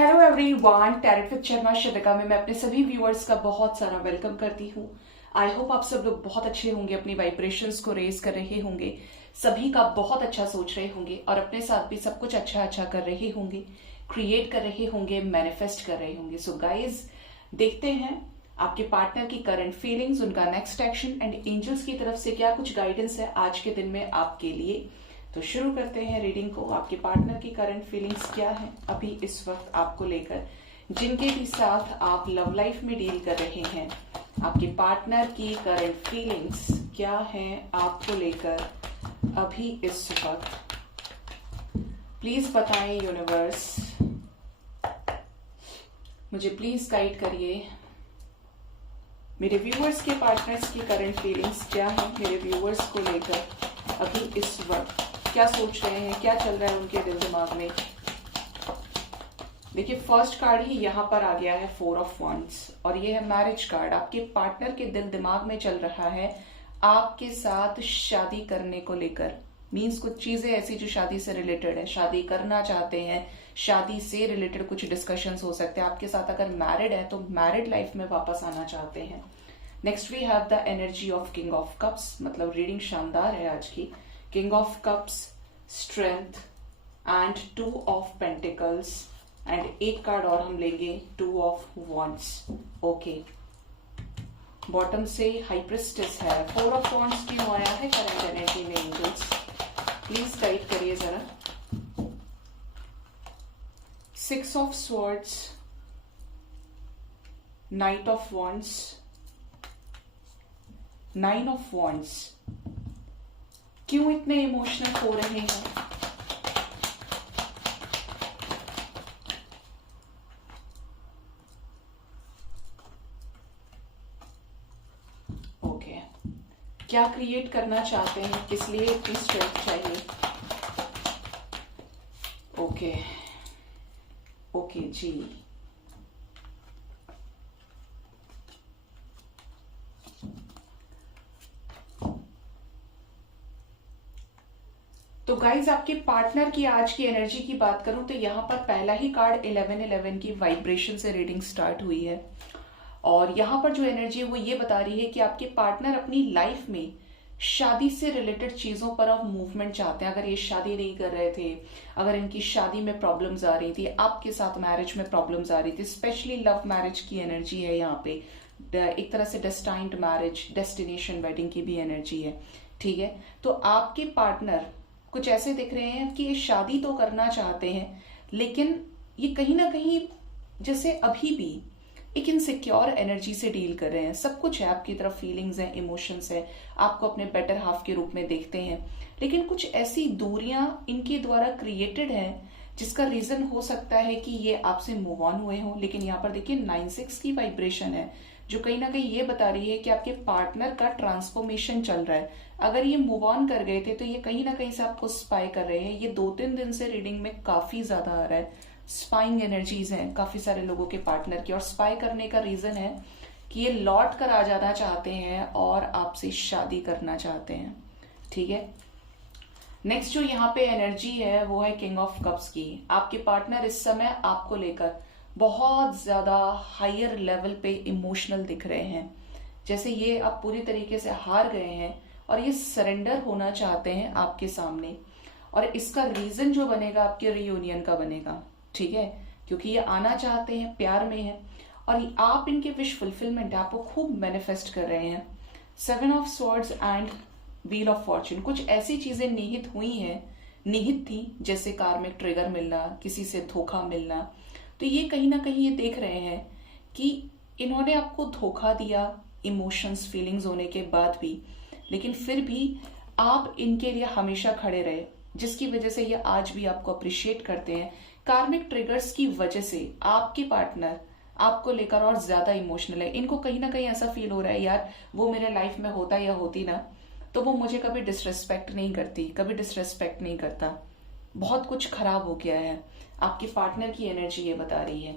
Hello everyone, tarot with Sharma Shatka में मैं अपने सभी व्यूअर्स का बहुत सारा वेलकम करती हूँ। आई होप आप सब लोग बहुत अच्छे होंगे, अपनी वाइब्रेशंस को रेज कर रहे होंगे, सभी का बहुत अच्छा सोच रहे होंगे और अपने साथ भी सब कुछ अच्छा अच्छा कर रहे होंगे, क्रिएट कर रहे होंगे, मैनिफेस्ट कर रहे होंगे। सो गाइज, देखते हैं आपके पार्टनर की करंट फीलिंग्स, उनका नेक्स्ट एक्शन एंड एंजल्स की तरफ से क्या कुछ गाइडेंस है आज के दिन में आपके लिए। तो शुरू करते हैं रीडिंग को। आपके पार्टनर की करंट फीलिंग्स क्या है अभी इस वक्त आपको लेकर, जिनके भी साथ आप लव लाइफ में डील कर रहे हैं। आपके पार्टनर की करंट फीलिंग्स क्या है आपको लेकर अभी इस वक्त, प्लीज बताएं यूनिवर्स, मुझे प्लीज गाइड करिए। मेरे व्यूअर्स के पार्टनर्स की करंट फीलिंग्स क्या है मेरे व्यूअर्स को लेकर अभी इस वक्त, क्या सोच रहे हैं, क्या चल रहा है उनके दिल दिमाग में। देखिए, फर्स्ट कार्ड ही यहाँ पर आ गया है, 4 ऑफ वंड्स, और ये है मैरिज कार्ड। आपके पार्टनर के दिल दिमाग में चल रहा है आपके साथ शादी करने को लेकर। मीन्स कुछ चीजें ऐसी जो शादी से रिलेटेड है, शादी करना चाहते हैं, शादी से रिलेटेड कुछ डिस्कशंस हो सकते हैं। आपके साथ अगर मैरिड है तो मैरिड लाइफ में वापस आना चाहते हैं। Next we have the energy of king of cups, मतलब रीडिंग शानदार है आज की। King of cups, strength and 2 of pentacles, and एक कार्ड और हम लेंगे 2 ऑफ वॉन्ड्स। ओके, बॉटम से हाई प्रिस्टेस है, 4 ऑफ वॉन्ड्स क्यों आया है करंट एनर्जी में एंजल्स, प्लीज गाइड करिए जरा। 6 of swords, knight of wands, 9 of wands. क्यों इतने इमोशनल हो रहे हैं? ओके, क्या क्रिएट करना चाहते हैं, किस लिए इतनी स्ट्रेंथ चाहिए? ओके ओके जी, तो गाइज आपके पार्टनर की आज की एनर्जी की बात करूं तो यहां पर पहला ही कार्ड 1111 की वाइब्रेशन से रीडिंग स्टार्ट हुई है, और यहां पर जो एनर्जी है वो ये बता रही है कि आपके पार्टनर अपनी लाइफ में शादी से रिलेटेड चीजों पर अब मूवमेंट चाहते हैं। अगर ये शादी नहीं कर रहे थे, अगर इनकी शादी में प्रॉब्लम्स आ रही थी, आपके साथ मैरिज में प्रॉब्लम्स आ रही थी, स्पेशली लव मैरिज की एनर्जी है यहाँ पे, एक तरह से डेस्टाइन्ड मैरिज, डेस्टिनेशन वेडिंग की भी एनर्जी है। ठीक है, तो आपके पार्टनर कुछ ऐसे दिख रहे हैं कि ये शादी तो करना चाहते हैं, लेकिन ये कहीं ना कहीं जैसे अभी भी एक इनसिक्योर एनर्जी से डील कर रहे हैं। सब कुछ है आपकी तरफ, फीलिंग्स हैं, इमोशंस है, आपको अपने बेटर हाफ के रूप में देखते हैं, लेकिन कुछ ऐसी दूरियां इनके द्वारा क्रिएटेड हैं जिसका रीजन हो सकता है कि ये आपसे मूव ऑन हुए हों। लेकिन यहाँ पर देखिए 9-6 की वाइब्रेशन है, जो कहीं ना कहीं ये बता रही है कि आपके पार्टनर का ट्रांसफॉर्मेशन चल रहा है। अगर ये मूव ऑन कर गए थे तो ये कहीं ना कहीं से आपको स्पाई कर रहे हैं। ये 2-3 दिन से रीडिंग में काफी ज्यादा आ रहा है, स्पाइंग एनर्जीज हैं काफी सारे लोगों के पार्टनर की, और स्पाई करने का रीजन है कि ये लौट कर आ जाना चाहते हैं और आपसे शादी करना चाहते हैं। ठीक है, नेक्स्ट जो यहाँ पे एनर्जी है वो है किंग ऑफ कप्स की। आपके पार्टनर इस समय आपको लेकर बहुत ज्यादा हायर लेवल पे इमोशनल दिख रहे हैं, जैसे ये आप पूरी तरीके से हार गए हैं और ये सरेंडर होना चाहते हैं आपके सामने, और इसका रीजन जो बनेगा आपके रियूनियन का बनेगा। ठीक है, क्योंकि ये आना चाहते हैं, प्यार में है, और आप इनके विश फुलफिलमेंट आपको खूब मैनिफेस्ट कर रहे हैं। 7 of swords and wheel of Fortune, कुछ ऐसी चीजें निहित हुई हैं, निहित थी, जैसे कार्मिक ट्रिगर मिलना, किसी से धोखा मिलना। तो ये कहीं ना कहीं ये देख रहे हैं कि इन्होंने आपको धोखा दिया इमोशंस, फीलिंग्स होने के बाद भी, लेकिन फिर भी आप इनके लिए हमेशा खड़े रहे, जिसकी वजह से ये आज भी आपको अप्रिशिएट करते हैं। कार्मिक ट्रिगर्स की वजह से आपके पार्टनर आपको लेकर और ज्यादा इमोशनल है। इनको कहीं ना कहीं ऐसा फील हो रहा है, यार वो मेरे लाइफ में होता या होती ना तो वो मुझे कभी डिसरेस्पेक्ट नहीं करती, कभी डिसरेस्पेक्ट नहीं करता, बहुत कुछ खराब हो गया है। आपके पार्टनर की एनर्जी ये बता रही है।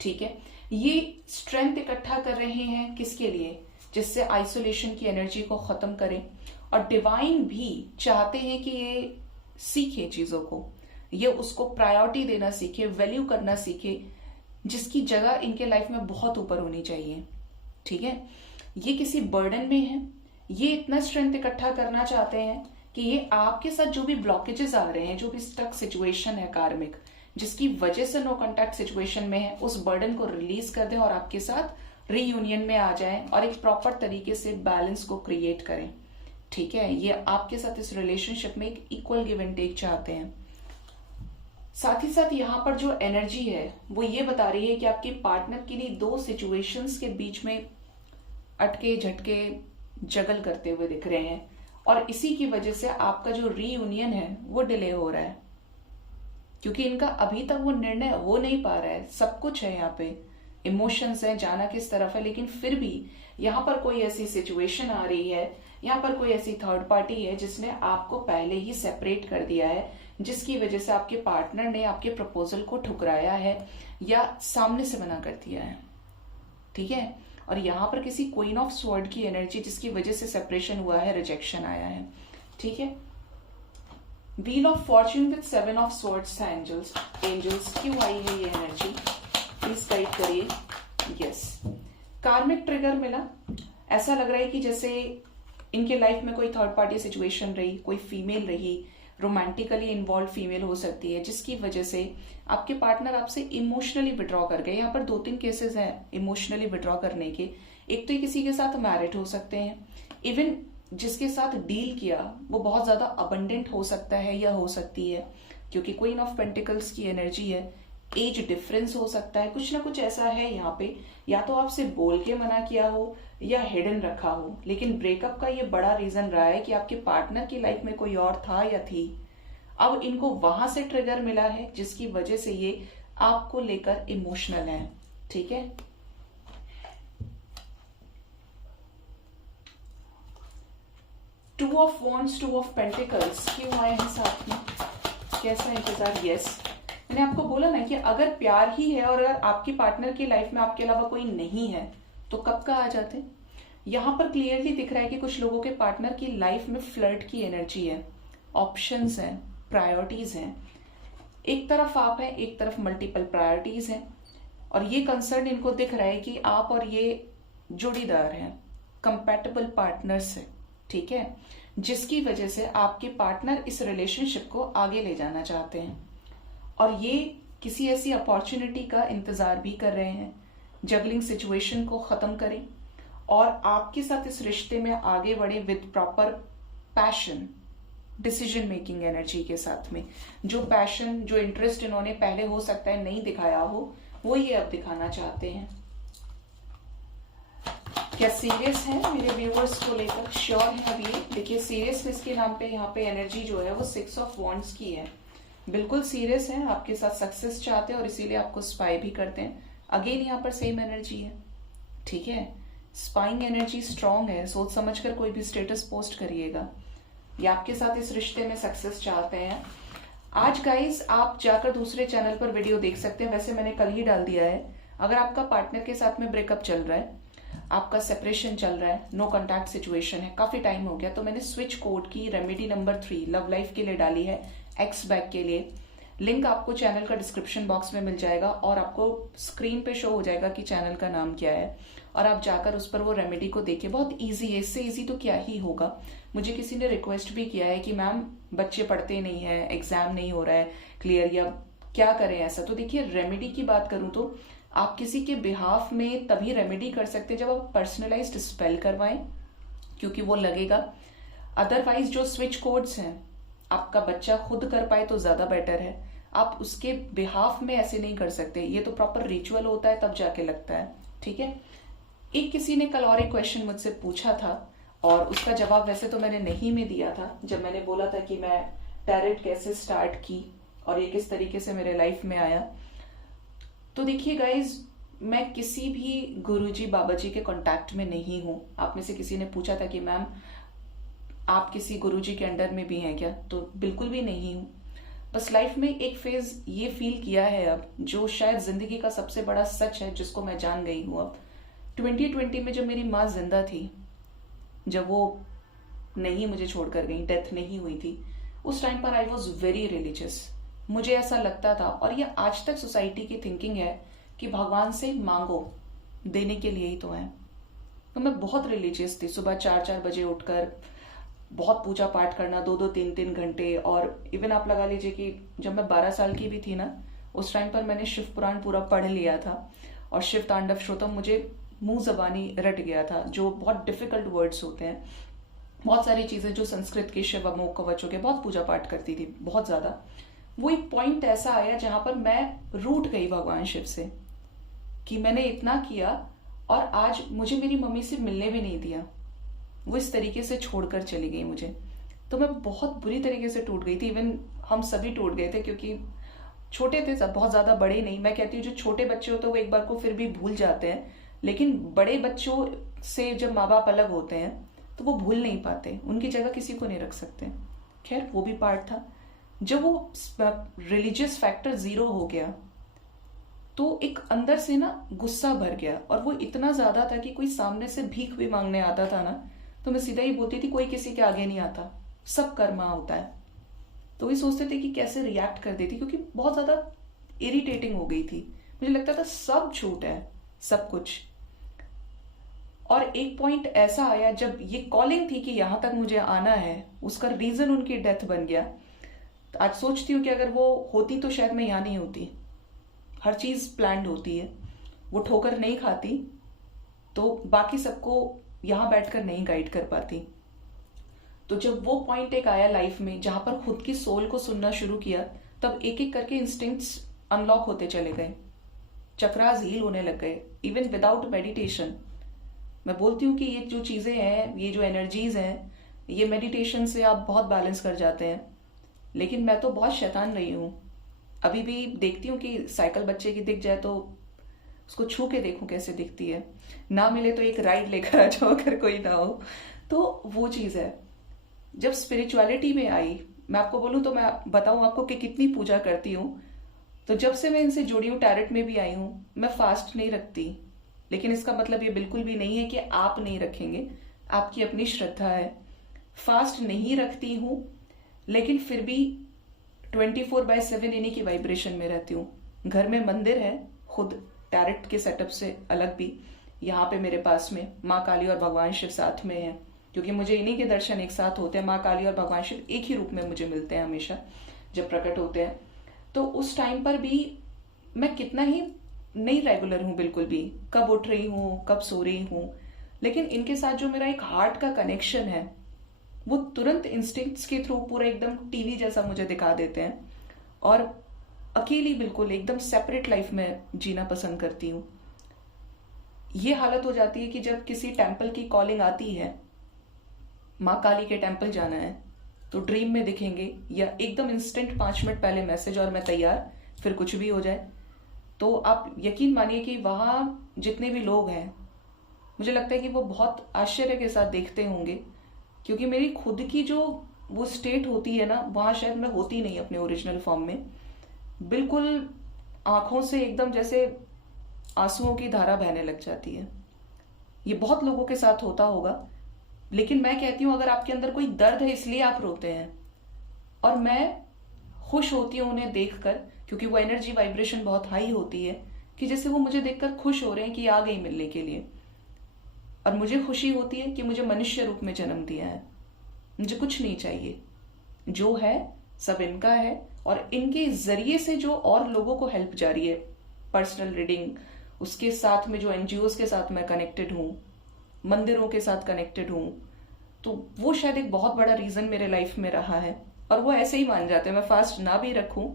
ठीक है, ये स्ट्रेंथ इकट्ठा कर रहे हैं किसके लिए, जिससे आइसोलेशन की एनर्जी को खत्म करें, और डिवाइन भी चाहते हैं कि ये सीखे चीजों को, ये उसको प्रायोरिटी देना सीखे, वैल्यू करना सीखे, जिसकी जगह इनके लाइफ में बहुत ऊपर होनी चाहिए। ठीक है, ये किसी बर्डन में है, ये इतना स्ट्रेंथ इकट्ठा करना चाहते हैं कि ये आपके साथ जो भी ब्लॉकेजेस आ रहे हैं, जो भी स्टक सिचुएशन है कार्मिक, जिसकी वजह से नो कांटेक्ट सिचुएशन में है, उस बर्डन को रिलीज कर दें और आपके साथ रीयूनियन में आ जाएं और एक प्रॉपर तरीके से बैलेंस को क्रिएट करें। ठीक है, ये आपके साथ इस रिलेशनशिप में एक इक्वल गिव एंड टेक चाहते हैं। साथ ही साथ यहाँ पर जो एनर्जी है वो ये बता रही है कि आपके पार्टनर के लिए दो सिचुएशंस के बीच में अटके झटके जगल करते हुए दिख रहे हैं और इसी की वजह से आपका जो रीयूनियन है वो डिले हो रहा है, क्योंकि इनका अभी तक वो निर्णय हो नहीं पा रहा है। सब कुछ है यहाँ पे, इमोशंस हैं, जाना किस तरफ है, लेकिन फिर भी यहाँ पर कोई ऐसी सिचुएशन आ रही है, यहाँ पर कोई ऐसी थर्ड पार्टी है जिसने आपको पहले ही सेपरेट कर दिया है, जिसकी वजह से आपके पार्टनर ने आपके प्रपोजल को ठुकराया है या सामने से मना कर दिया है। ठीक है, और यहाँ पर किसी क्वीन ऑफ स्वॉर्ड की एनर्जी जिसकी वजह से सेपरेशन हुआ है, रिजेक्शन आया है। ठीक है, wheel of Fortune with 7 of swords था एंजल्स। एंजल्स क्यों आई है ये एनर्जी, प्लीज गाइड करिए। यस, कार्मिक ट्रिगर मिला। ऐसा लग रहा है कि जैसे इनके लाइफ में कोई थर्ड पार्टी सिचुएशन रही, कोई फीमेल रही, रोमांटिकली इन्वॉल्व फीमेल हो सकती है, जिसकी वजह से आपके पार्टनर आपसे इमोशनली विड्रॉ कर गए। यहाँ पर 2-3 केसेस हैं इमोशनली विड्रॉ करने के। एक तो किसी के साथ मैरिड हो सकते हैं, इवन जिसके साथ डील किया वो बहुत ज्यादा अबंडेंट हो सकता है या हो सकती है, क्योंकि क्वीन ऑफ पेंटिकल्स की एनर्जी है। एज डिफरेंस हो सकता है, कुछ ना कुछ ऐसा है यहाँ पे, या तो आपसे बोल के मना किया हो या हिडन रखा हो, लेकिन ब्रेकअप का ये बड़ा रीजन रहा है कि आपके पार्टनर की लाइफ में कोई और था या थी। अब इनको वहां से ट्रिगर मिला है जिसकी वजह से ये आपको लेकर इमोशनल है। ठीक है, two of wands, two of pentacles क्यों आए हैं साथ में, कैसा इंतजार। यस, मैंने आपको बोला ना कि अगर प्यार ही है और अगर आपकी पार्टनर की लाइफ में आपके अलावा कोई नहीं है तो कब का आ जाते। यहां पर क्लियरली दिख रहा है कि कुछ लोगों के पार्टनर की लाइफ में फ्लर्ट की एनर्जी है, ऑप्शंस हैं, प्रायोरिटीज हैं। एक तरफ आप हैं, एक तरफ मल्टीपल प्रायोरिटीज हैं, और ये कंसर्न इनको दिख रहा है कि आप और ये जोड़ीदार हैं, कंपैटिबल पार्टनर्स है। ठीक है, जिसकी वजह से आपके पार्टनर इस रिलेशनशिप को आगे ले जाना चाहते हैं और ये किसी ऐसी अपॉर्चुनिटी का इंतजार भी कर रहे हैं, जगलिंग सिचुएशन को खत्म करें और आपके साथ इस रिश्ते में आगे बढ़े with proper passion, decision making energy के साथ में। जो पैशन, जो इंटरेस्ट इन्होंने पहले हो सकता है नहीं दिखाया हो, वो ये अब दिखाना चाहते हैं। क्या सीरियस है मेरे व्यूअर्स को लेकर, श्योर है अब ये। देखिए, सीरियसनेस के नाम पे यहाँ पे एनर्जी जो है वो 6 ऑफ वॉन्ड्स की है, बिल्कुल सीरियस है, आपके साथ सक्सेस चाहते हैं और इसीलिए आपको स्पाई भी करते हैं। अगेन यहाँ पर सेम एनर्जी है। ठीक है, स्पाइंग एनर्जी स्ट्रांग है, सोच समझकर कोई भी स्टेटस पोस्ट करिएगा। ये आपके साथ इस रिश्ते में सक्सेस चाहते हैं। आज गाइस आप जाकर दूसरे चैनल पर वीडियो देख सकते हैं, वैसे मैंने कल ही डाल दिया है। अगर आपका पार्टनर के साथ में ब्रेकअप चल रहा है, आपका सेपरेशन चल रहा है, नो कॉन्टैक्ट सिचुएशन है, काफी टाइम हो गया, तो मैंने स्विच कोड की रेमेडी नंबर 3 लव लाइफ के लिए डाली है, एक्स बैक के लिए। लिंक आपको चैनल का डिस्क्रिप्शन बॉक्स में मिल जाएगा और आपको स्क्रीन पे शो हो जाएगा कि चैनल का नाम क्या है, और आप जाकर उस पर वो रेमेडी को देखिए। बहुत इजी है, इससे इजी तो क्या ही होगा। मुझे किसी ने रिक्वेस्ट भी किया है कि मैम बच्चे पढ़ते नहीं है, एग्जाम नहीं हो रहा है क्लियर, या क्या करें ऐसा। तो देखिए, रेमेडी की बात करूं तो आप किसी के बिहाफ में तभी रेमेडी कर सकते हैं जब आप पर्सनलाइज्ड स्पेल करवाएं, क्योंकि वो लगेगा। अदरवाइज जो स्विच कोड्स हैं आपका बच्चा खुद कर पाए तो ज्यादा बेटर है, आप उसके बिहाफ में ऐसे नहीं कर सकते, ये तो प्रॉपर रिचुअल होता है तब जाके लगता है। ठीक है, एक किसी ने कल और एक क्वेश्चन मुझसे पूछा था और उसका जवाब वैसे तो मैंने नहीं में दिया था, जब मैंने बोला था कि मैं टैरेट कैसे स्टार्ट की और ये किस तरीके से मेरे लाइफ में आया। तो देखिए गाइज, मैं किसी भी गुरुजी बाबाजी के कांटेक्ट में नहीं हूं। आप में से किसी ने पूछा था कि मैम आप किसी गुरुजी के अंडर में भी हैं क्या, तो बिल्कुल भी नहीं हूं। बस लाइफ में एक फेज ये फील किया है अब, जो शायद जिंदगी का सबसे बड़ा सच है जिसको मैं जान गई हूं अब। 2020 में जब मेरी माँ जिंदा थी, जब वो नहीं मुझे छोड़कर गई, डेथ नहीं हुई थी, उस टाइम पर आई वॉज वेरी रिलीजियस, मुझे ऐसा लगता था, और ये आज तक सोसाइटी की थिंकिंग है कि भगवान से मांगो, देने के लिए ही तो है। तो मैं बहुत रिलीजियस थी, सुबह 4-4 बजे उठकर बहुत पूजा पाठ करना, 2-2 3-3 घंटे। और इवन आप लगा लीजिए कि जब मैं 12 साल की भी थी ना, उस टाइम पर मैंने शिव पुराण पूरा पढ़ लिया था, और शिव तांडव श्रोतम मुझे मुंह जबानी रट गया था, जो बहुत डिफिकल्ट वर्ड्स होते हैं। बहुत सारी चीजें जो संस्कृत के, शिव अमोघ कवच हो गए, बहुत पूजा पाठ करती थी बहुत ज्यादा। वो एक पॉइंट ऐसा आया जहां पर मैं रूठ गई भगवान शिव से, कि मैंने इतना किया और आज मुझे मेरी मम्मी से मिलने भी नहीं दिया। वो इस तरीके से छोड़कर चली गई मुझे। तो मैं बहुत बुरी तरीके से टूट गई थी। इवन हम सभी टूट गए थे, क्योंकि छोटे थे, बहुत ज्यादा बड़े नहीं। मैं कहती हूँ जो छोटे बच्चे होते हैं वो एक बार को फिर भी भूल जाते हैं, लेकिन बड़े बच्चों से जब माँ बाप अलग होते हैं तो वो भूल नहीं पाते, उनकी जगह किसी को नहीं रख सकते। खैर वो भी पार्ट था। जब वो रिलीजियस फैक्टर 0 हो गया तो एक अंदर से ना गुस्सा भर गया, और वो इतना ज्यादा था कि कोई सामने से भीख भी मांगने आता था ना, तो मैं सीधा ही बोलती थी कोई किसी के आगे नहीं आता, सब कर्मा होता है। तो वही सोचते थे कि कैसे रिएक्ट कर देती, क्योंकि बहुत ज्यादा इरिटेटिंग हो गई थी। मुझे लगता था सब झूठ है, सब कुछ। और एक पॉइंट ऐसा आया जब ये कॉलिंग थी कि यहां तक मुझे आना है, उसका रीजन उनकी डेथ बन गया। तो आज सोचती हूँ कि अगर वो होती तो शायद मैं यहाँ नहीं होती। हर चीज प्लान्ड होती है। वो ठोकर नहीं खाती तो बाकी सबको यहां बैठकर नहीं गाइड कर पाती। तो जब वो पॉइंट एक आया लाइफ में जहां पर खुद की सोल को सुनना शुरू किया, तब एक एक करके इंस्टिंक्ट्स अनलॉक होते चले गए, चक्रास हील होने लग गए, इवन विदाउट मेडिटेशन। मैं बोलती हूँ कि ये जो चीजें हैं, ये जो एनर्जीज हैं, ये मेडिटेशन से आप बहुत बैलेंस कर जाते हैं। लेकिन मैं तो बहुत शैतान रही हूँ। अभी भी देखती हूँ कि साइकिल बच्चे की दिख जाए तो उसको छू के देखूं कैसे दिखती है, ना मिले तो एक राइड लेकर आ जाओ अगर कोई ना हो। तो वो चीज है। जब स्पिरिचुअलिटी में आई, मैं आपको बोलूं तो मैं बताऊं आपको कि कितनी पूजा करती हूँ। तो जब से मैं इनसे जुड़ी हूँ, टैरेट में भी आई हूँ, मैं फास्ट नहीं रखती। लेकिन इसका मतलब ये बिल्कुल भी नहीं है कि आप नहीं रखेंगे, आपकी अपनी श्रद्धा है। फास्ट नहीं रखती हूँ, लेकिन फिर भी 24/7 इन्हीं की वाइब्रेशन में रहती हूँ। घर में मंदिर है, खुद टैरेट के सेटअप से अलग भी। यहाँ पे मेरे पास में माँ काली और भगवान शिव साथ में है, क्योंकि मुझे इन्हीं के दर्शन एक साथ होते हैं। माँ काली और भगवान शिव एक ही रूप में मुझे मिलते हैं हमेशा जब प्रकट होते हैं। तो उस टाइम पर भी मैं कितना ही नहीं रेगुलर हूँ, बिल्कुल भी, कब उठ रही हूँ, कब सो रही हूँ। लेकिन इनके साथ जो मेरा एक हार्ट का कनेक्शन है, वो तुरंत इंस्टिंक्ट्स के थ्रू पूरा एकदम टीवी जैसा मुझे दिखा देते हैं। और अकेली बिल्कुल एकदम सेपरेट लाइफ में जीना पसंद करती हूँ। ये हालत हो जाती है कि जब किसी टेम्पल की कॉलिंग आती है, माँ काली के टेम्पल जाना है, तो ड्रीम में दिखेंगे या एकदम इंस्टेंट 5 मिनट पहले मैसेज और मैं तैयार, फिर कुछ भी हो जाए। तो आप यकीन मानिए कि वहां जितने भी लोग हैं, मुझे लगता है कि वो बहुत आश्चर्य के साथ देखते होंगे, क्योंकि मेरी खुद की जो वो स्टेट होती है ना, वहां शायद मैं होती नहीं अपने ओरिजिनल फॉर्म में। बिल्कुल आंखों से एकदम जैसे आंसुओं की धारा बहने लग जाती है। ये बहुत लोगों के साथ होता होगा, लेकिन मैं कहती हूं अगर आपके अंदर कोई दर्द है इसलिए आप रोते हैं, और मैं खुश होती हूँ उन्हें देखकर, क्योंकि वो एनर्जी वाइब्रेशन बहुत हाई होती है, कि जैसे वो मुझे देखकर खुश हो रहे हैं कि आ गई मिलने के लिए। और मुझे खुशी होती है कि मुझे मनुष्य रूप में जन्म दिया है। मुझे कुछ नहीं चाहिए, जो है सब इनका है, और इनके जरिए से जो और लोगों को हेल्प जा रही है, पर्सनल रीडिंग, उसके साथ में जो एनजीओज के साथ मैं कनेक्टेड हूँ, मंदिरों के साथ कनेक्टेड हूँ, तो वो शायद एक बहुत बड़ा रीजन मेरे लाइफ में रहा है। और वो ऐसे ही मान जाते हैं, मैं फास्ट ना भी रखूं।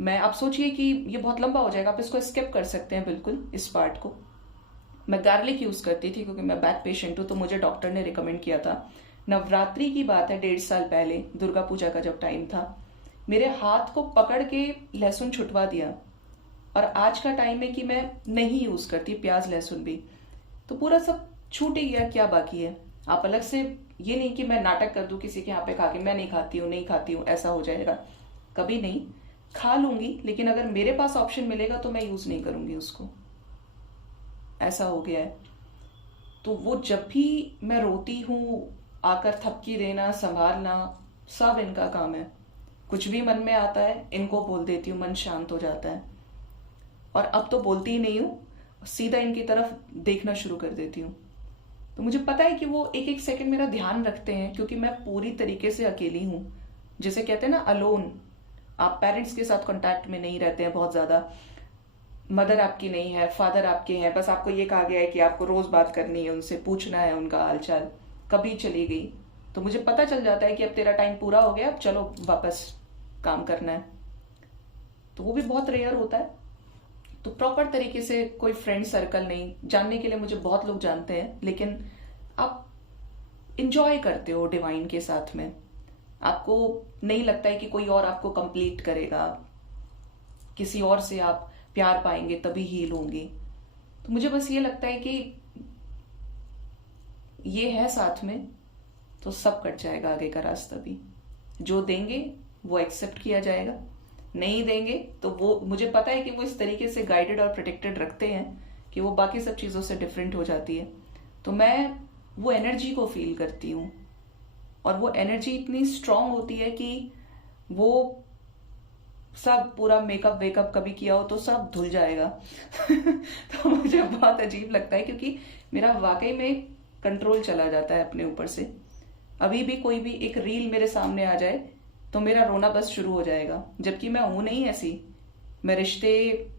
मैं, आप सोचिए कि ये बहुत लंबा हो जाएगा, आप इसको स्किप कर सकते हैं बिल्कुल, इस पार्ट को। मैं गार्लिक यूज करती थी क्योंकि मैं बैक पेशेंट हूं, तो मुझे डॉक्टर ने रिकमेंड किया था। नवरात्रि की बात है, 1.5 साल पहले, दुर्गा पूजा का जब टाइम था, मेरे हाथ को पकड़ के लहसुन छुटवा दिया। और आज का टाइम है कि मैं नहीं यूज करती प्याज लहसुन भी, तो पूरा सब छूट ही गया, क्या बाकी है। आप अलग से ये नहीं कि मैं नाटक कर दूं किसी के यहाँ पे खा के, मैं नहीं खाती हूँ, नहीं खाती हूँ, ऐसा हो जाएगा, कभी नहीं। खा लूंगी, लेकिन अगर मेरे पास ऑप्शन मिलेगा तो मैं यूज नहीं करूंगी उसको, ऐसा हो गया है। तो वो जब भी मैं रोती हूँ, आकर थपकी देना, संभालना, सब इनका काम है। कुछ भी मन में आता है इनको बोल देती हूँ, मन शांत हो जाता है। और अब तो बोलती ही नहीं हूँ, सीधा इनकी तरफ देखना शुरू कर देती हूँ। तो मुझे पता है कि वो एक एक सेकंड मेरा ध्यान रखते हैं, क्योंकि मैं पूरी तरीके से अकेली हूँ। जैसे कहते हैं ना, अलोन। आप पेरेंट्स के साथ कांटेक्ट में नहीं रहते हैं बहुत ज्यादा, मदर आपकी नहीं है, फादर आपके हैं, बस आपको ये कहा गया है कि आपको रोज बात करनी है, उनसे पूछना है उनका हालचाल, कभी चली गई तो मुझे पता चल जाता है कि अब तेरा टाइम पूरा हो गया, अब चलो वापस काम करना है। तो वो भी बहुत रेयर होता है। तो प्रॉपर तरीके से कोई फ्रेंड सर्कल नहीं। जानने के लिए मुझे बहुत लोग जानते हैं, लेकिन आप इंजॉय करते हो डिवाइन के साथ में। आपको नहीं लगता है कि कोई और आपको कंप्लीट करेगा, किसी और से आप प्यार पाएंगे तभी हील होंगे। तो मुझे बस ये लगता है कि ये है साथ में तो सब कट जाएगा आगे का रास्ता भी। जो देंगे वो एक्सेप्ट किया जाएगा, नहीं देंगे तो वो, मुझे पता है कि वो इस तरीके से गाइडेड और प्रोटेक्टेड रखते हैं कि वो बाकी सब चीजों से डिफरेंट हो जाती है। तो मैं वो एनर्जी को फील करती हूँ, और वो एनर्जी इतनी स्ट्रांग होती है कि वो सब पूरा मेकअप वेकअप कभी किया हो तो सब धुल जाएगा। तो मुझे बहुत अजीब लगता है, क्योंकि मेरा वाकई में कंट्रोल चला जाता है अपने ऊपर से। अभी भी कोई भी एक रील मेरे सामने आ जाए तो मेरा रोना बस शुरू हो जाएगा, जबकि मैं हूं नहीं ऐसी। मैं रिश्ते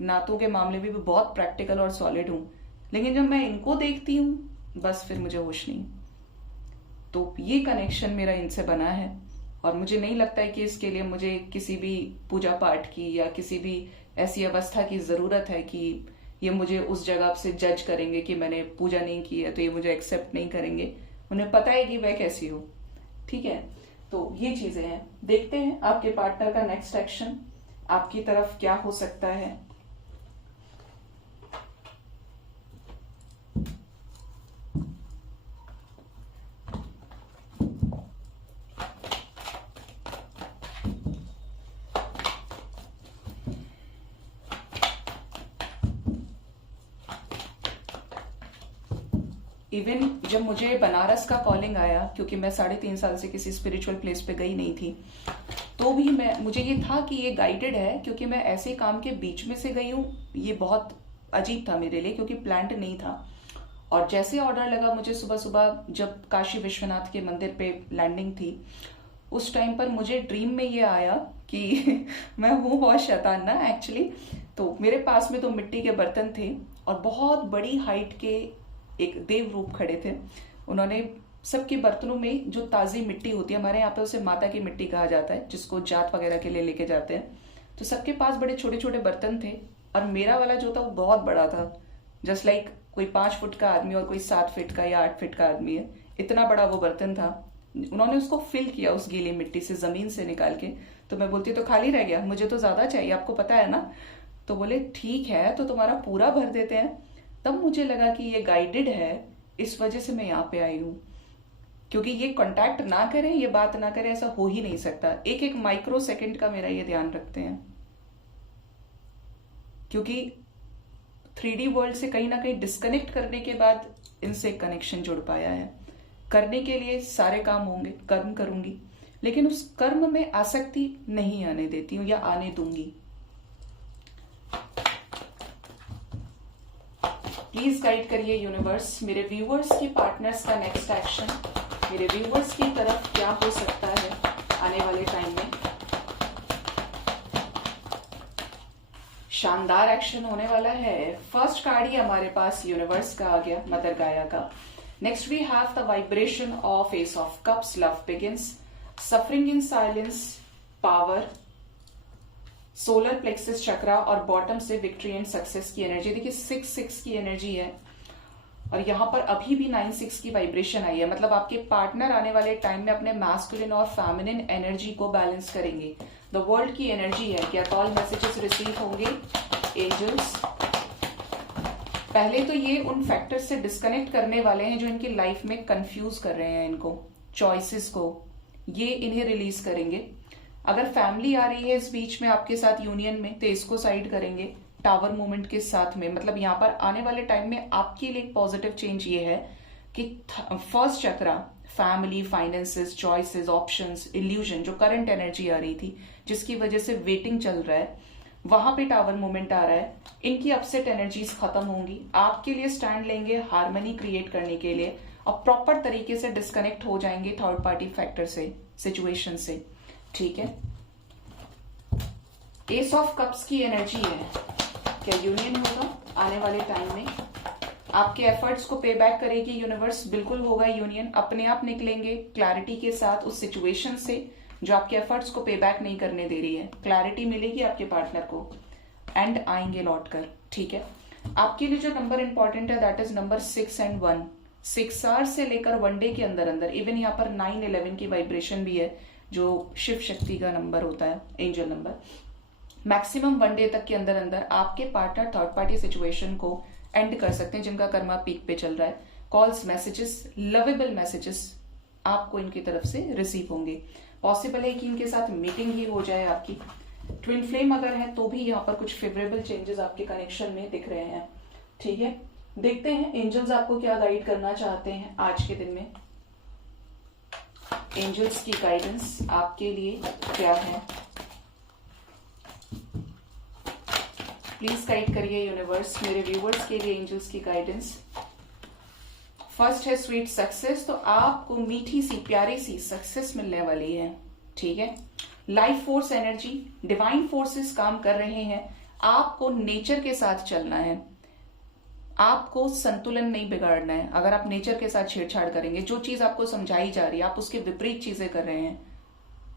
नातों के मामले में भी बहुत प्रैक्टिकल और सॉलिड हूं, लेकिन जब मैं इनको देखती हूं बस फिर मुझे होश नहीं। तो ये कनेक्शन मेरा इनसे बना है, और मुझे नहीं लगता है कि इसके लिए मुझे किसी भी पूजा पाठ की या किसी भी ऐसी अवस्था की जरूरत है कि ये मुझे उस जगह से जज करेंगे कि मैंने पूजा नहीं की है तो ये मुझे एक्सेप्ट नहीं करेंगे। उन्हें पता है कि मैं कैसी हूँ। ठीक है, तो ये चीजें हैं। देखते हैं आपके पार्टनर का नेक्स्ट एक्शन आपकी तरफ क्या हो सकता है। इवन जब मुझे बनारस का कॉलिंग आया, क्योंकि मैं 3.5 साल से किसी स्पिरिचुअल प्लेस पे गई नहीं थी, तो भी मुझे ये था कि ये गाइडेड है, क्योंकि मैं ऐसे काम के बीच में से गई हूँ। ये बहुत अजीब था मेरे लिए, क्योंकि प्लान्ड नहीं था। और जैसे ऑर्डर लगा मुझे सुबह सुबह, जब काशी विश्वनाथ के मंदिर पे लैंडिंग थी, उस टाइम पर मुझे ड्रीम में ये आया कि मैं हूँ बहुत शैतान ना एक्चुअली। तो मेरे पास में तो मिट्टी के बर्तन थे, और बहुत बड़ी हाइट के एक देव रूप खड़े थे। उन्होंने सबके बर्तनों में जो ताजी मिट्टी होती है, हमारे यहाँ पे उसे माता की मिट्टी कहा जाता है, जिसको जात वगैरह के लिए लेके जाते हैं, तो सबके पास बड़े छोटे छोटे बर्तन थे। और मेरा वाला जो था वो बहुत बड़ा था, जस्ट लाइक कोई 5 फुट का आदमी और कोई 7 फीट का या 8 फीट का आदमी है, इतना बड़ा वो बर्तन था। उन्होंने उसको फिल किया उस गीली मिट्टी से, जमीन से निकाल के। तो मैं बोलती तो खाली रह गया, मुझे तो ज्यादा चाहिए, आपको पता है ना। तो बोले ठीक है, तो तुम्हारा पूरा भर देते हैं। तब मुझे लगा कि ये गाइडेड है, इस वजह से मैं यहाँ पे आई हूँ। क्योंकि ये कांटेक्ट ना करें, ये बात ना करें, ऐसा हो ही नहीं सकता। एक एक माइक्रो सेकंड का मेरा ये ध्यान रखते हैं, क्योंकि 3D वर्ल्ड से कहीं ना कहीं डिस्कनेक्ट करने के बाद इनसे कनेक्शन जुड़ पाया है। करने के लिए सारे काम होंगे, कर्म करूंगी, लेकिन उस कर्म में आसक्ति नहीं आने देती हूँ या आने दूंगी। प्लीज गाइड करिए यूनिवर्स, मेरे व्यूअर्स के पार्टनर्स का नेक्स्ट एक्शन मेरे व्यूअर्स की तरफ क्या हो सकता है आने वाले टाइम में। शानदार एक्शन होने वाला है। फर्स्ट कार्ड ही हमारे पास यूनिवर्स का आ गया, मदर गाया का। Next we have the vibration of ace of cups, love begins, suffering in silence, power, solar plexus chakra, और बॉटम से विक्ट्री एंड सक्सेस की एनर्जी। देखिए 6-6 की एनर्जी है, और यहां पर अभी भी 9-6 की वाइब्रेशन आई है। मतलब आपके पार्टनर आने वाले टाइम में अपने मैस्कुलिन और फेमिनिन एनर्जी को बैलेंस करेंगे। द वर्ल्ड की एनर्जी है। क्या कॉल मैसेजेस रिसीव होंगे एंजल्स? पहले तो ये उन फैक्टर्स से डिस्कनेक्ट करने वाले हैं जो इनकी लाइफ में कंफ्यूज कर रहे हैं इनको, चॉइसेस को, ये इन्हें रिलीज करेंगे। अगर फैमिली आ रही है इस बीच में आपके साथ यूनियन में, तो इसको साइड करेंगे टावर मूवमेंट के साथ में। मतलब यहाँ पर आने वाले टाइम में आपके लिए एक पॉजिटिव चेंज ये है, कि first chakra family, finances, choices, options, illusion, जो करंट एनर्जी आ रही थी जिसकी वजह से वेटिंग चल रहा है, वहां पे टावर मूवमेंट आ रहा है, इनकी अपसेट एनर्जीज खत्म होंगी, आपके लिए स्टैंड लेंगे हार्मनी क्रिएट करने के लिए और प्रॉपर तरीके से डिस्कनेक्ट हो जाएंगे थर्ड पार्टी फैक्टर से, सिचुएशन से। ठीक है, एस ऑफ कप्स की एनर्जी है, क्या यूनियन होगा आने वाले टाइम में? आपके एफर्ट्स को पे बैक करेगी यूनिवर्स, बिल्कुल होगा यूनियन, अपने आप निकलेंगे क्लैरिटी के साथ उस सिचुएशन से जो आपके एफर्ट्स को पे बैक नहीं करने दे रही है। क्लैरिटी मिलेगी आपके पार्टनर को एंड आएंगे लौट कर। ठीक है, आपके लिए जो नंबर इंपॉर्टेंट है that is number 6 and 1। 6 hours से लेकर 1 डे के अंदर अंदर, इवन यहाँ पर 9-11 की वाइब्रेशन भी है जो शिव शक्ति का नंबर होता है, एंजल नंबर। मैक्सिमम 1 डे तक के अंदर अंदर आपके पार्टनर थर्ड पार्टी सिचुएशन को एंड कर सकते हैं, जिनका कर्मा पीक पे चल रहा है। कॉल्स, मैसेजेस, लवेबल मैसेजेस आपको इनकी तरफ से रिसीव होंगे। पॉसिबल है कि इनके साथ मीटिंग ही हो जाए आपकी। ट्विन फ्लेम अगर है तो भी यहाँ पर कुछ फेवरेबल चेंजेस आपके कनेक्शन में दिख रहे हैं। ठीक है, देखते हैं एंजल्स आपको क्या गाइड करना चाहते हैं आज के दिन में। एंजल्स की गाइडेंस आपके लिए क्या है, प्लीज गाइड करिए यूनिवर्स मेरे व्यूवर्स के लिए एंजल्स की गाइडेंस। फर्स्ट है स्वीट सक्सेस, तो आपको मीठी सी प्यारी सी सक्सेस मिलने वाली है। ठीक है, life force energy, divine forces काम कर रहे हैं, आपको नेचर के साथ चलना है, आपको संतुलन नहीं बिगाड़ना है। अगर आप नेचर के साथ छेड़छाड़ करेंगे, जो चीज आपको समझाई जा रही है आप उसके विपरीत चीजें कर रहे हैं,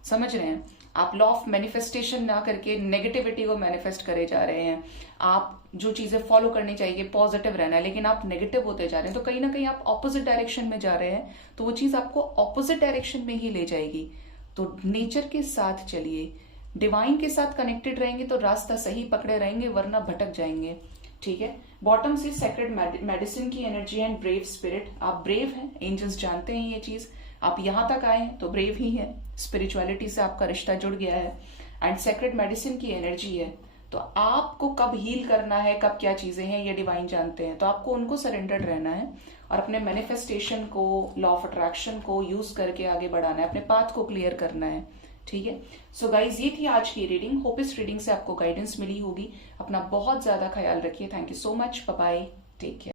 समझ रहे हैं, आप लॉ ऑफ मैनिफेस्टेशन ना करके नेगेटिविटी को मैनिफेस्ट करे जा रहे हैं। आप जो चीजें फॉलो करनी चाहिए, पॉजिटिव रहना है, लेकिन आप नेगेटिव होते जा रहे हैं, तो कहीं ना कहीं आप ऑपोजिट डायरेक्शन में जा रहे हैं, तो वो चीज आपको ऑपोजिट डायरेक्शन में ही ले जाएगी। तो नेचर के साथ चलिए, डिवाइन के साथ कनेक्टेड रहेंगे तो रास्ता सही पकड़े रहेंगे, वरना भटक जाएंगे। ठीक है, बॉटम से सेक्रेड मेडिसिन की एनर्जी एंड ब्रेव स्पिरिट, आप ब्रेव हैं, एंजल्स जानते हैं ये चीज, आप यहां तक आए हैं तो ब्रेव ही है, स्पिरिचुअलिटी से आपका रिश्ता जुड़ गया है एंड सेक्रेड मेडिसिन की एनर्जी है। तो आपको कब हील करना है, कब क्या चीजें हैं, ये डिवाइन जानते हैं, तो आपको उनको सरेंडर्ड रहना है और अपने मैनिफेस्टेशन को, लॉ ऑफ अट्रैक्शन को यूज करके आगे बढ़ाना है, अपने पाथ को क्लियर करना है। ठीक है, सो गाइज ये थी आज की रीडिंग। होप इस रीडिंग से आपको गाइडेंस मिली होगी। अपना बहुत ज्यादा ख्याल रखिए। Thank you so much, bye bye, take care.